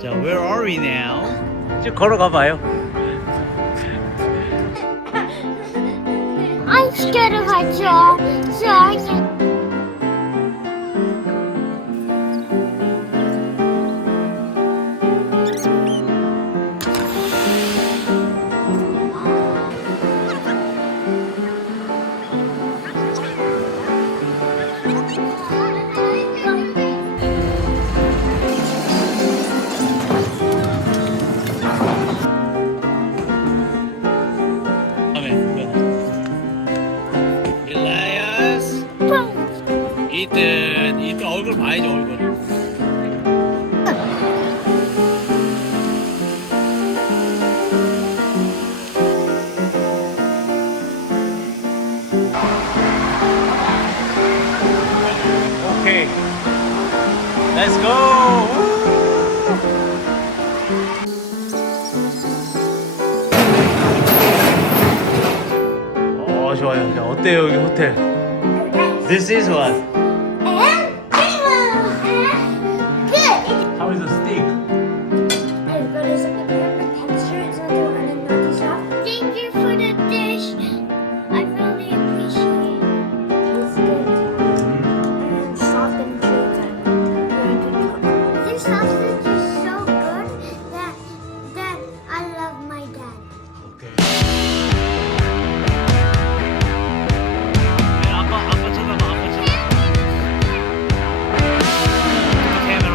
So where are we now? 쭉 걸어가 봐요. I'm scared of heights, so I can. Elias, 이든 얼굴 봐야죠 얼굴. Okay, let's go. 좋아요. 자, 어때요 여기 호텔? This is what? And good. How is the steak? As good as a perfect texture. It's not hard and not too soft. Thank you for the dish. I really appreciate it. It's good. And soft and chewy kind. Very good cook. This sausage is so good that I love my dad. Okay. 아빠 쳐다봐. 카메라.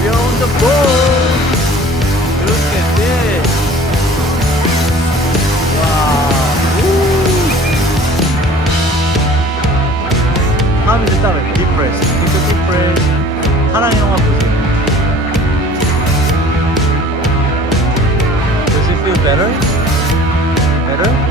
We're on the boat. Look at this. Wow. 다음에 됐다며. Depressed. Look at depressed. 사랑 영화 보세요. Does it feel better? Better?